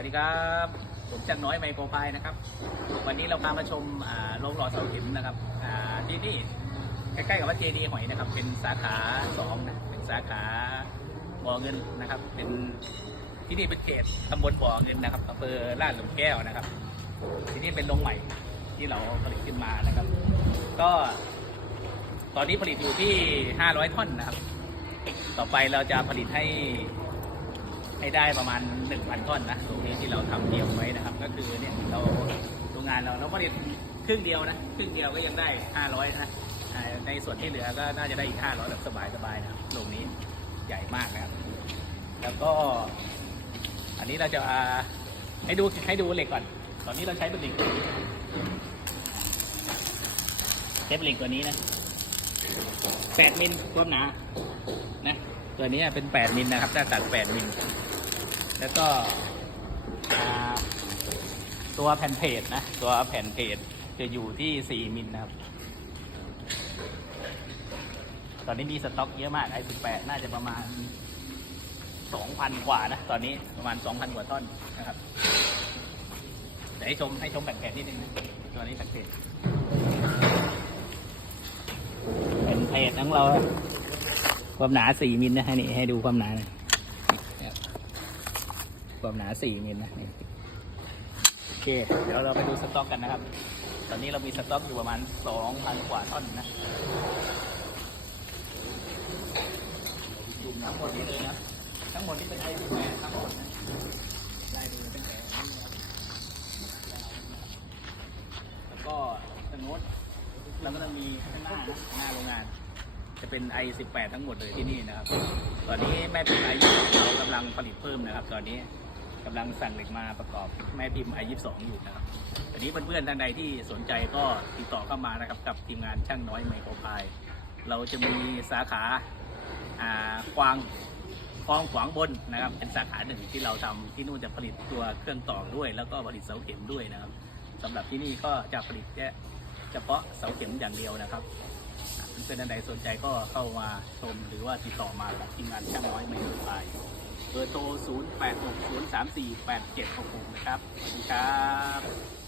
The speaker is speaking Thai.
วัสดีครับ ผมจันน้อยไมโครไฟนะครับ วันนี้เราพามาชมโรงหล่อเสาเข็มนะครับที่นี่ใกล้ๆกับวัดเจดีย์หอยนะครับ เป็นสาขาสองนะเป็นสาขาบ่อเงินนะครับ เป็นที่นี่เป็นเขตตำบลบ่อเงินนะครับอำเภอลาดหลุมแก้วนะครับ ที่นี่เป็นโรงใหม่ที่เราผลิตขึ้นมานะครับ ก็ตอนนี้ผลิตอยู่ที่ 500ท่อนนะครับ ต่อไปเราจะผลิตให้ ให้ได้ประมาณ 1,000ท่อนนะตรงนี้ที่เราทำเดียวไว้นะครับ ก็คือเนี่ยเราโรงงานเราเราผลิตครึ่งเดียวนะครึ่งเดียวก็ยังได้ 500 นะในส่วนที่เหลือก็น่าจะได้อีก 500แบบสบายๆนะครับโรงนี้ใหญ่มากนะครับ แล้วก็ อันนี้เราจะอาให้ดูให้ดูเหล็กก่อน ตอนนี้เราใช้เป็นเหล็กใช้เป็นเหล็กตัวนี้นะ8มิลความหนานะตัวนี้เป็น 8มิลนะครับถ้าตัด 8มิล แล้วก็ตัวแผ่นเพจนะ ตัวแผ่นเพจจะอยู่ที่ 4 มิลนะครับ ตอนนี้มีสต็อกเยอะมากไอ้18 น่าจะประมาณ 2,000 กว่านะ ตอนนี้ประมาณ 2,000 กว่าท่อนนะครับเดี๋ยวให้ชมให้ชมแผ่นเพจนิดนึงนะตัวนี้แผ่นเพจแผ่นเพจของเรา ความหนา 4 มิลนะให้นี่ให้ดูความหนาน่อย ความหนา4มิลนะโอเค เดี๋ยวเราไปดูสต็อกกันนะครับ ตอนนี้เรามีสต็อกอยู่ประมาณ2,000กว่าท่อนนะดูทั้งหมดนี้เลยนะทั้งหมดนี้เป็นไอซ์แมนทั้งหมดนะไล่ดูตั้งแต่แล้วก็ทางโน้นเราก็จะมีข้างหน้านะหน้าโรงงาน จะเป็น i18 ทั้งหมดเลยที่นี่นะครับ ตอนนี้แม่พิมพ์ i เรากำลังผลิตเพิ่มนะครับ ตอนนี้ กำลังสั่งเหล็กมาประกอบแม่พิมพ์ i22 อยู่นะครับอันนี้เพื่อนๆท่านใดที่สนใจก็ติดต่อเข้ามานะครับกับทีมงานช่างน้อยไมโครพาย เราจะมีสาขาอ่าควางคลองขวางบนนะครับเป็นสาขาหนึ่งที่เราทำที่นู่นจะผลิตตัวเครื่องต่อด้วย แล้วก็ผลิตเสาเข็มด้วยนะครับสำหรับที่นี่ก็จะผลิตแค่เฉพาะเสาเข็มอย่างเดียวนะครับเพื่อนท่านใดสนใจก็เข้ามาชมหรือว่าติดต่อมากับทีมงานช่างน้อยไม่ลืมไป เบอร์โทร 0 8 6 0 3 4 8 7 6 6 นะครับ สวัสดีครับ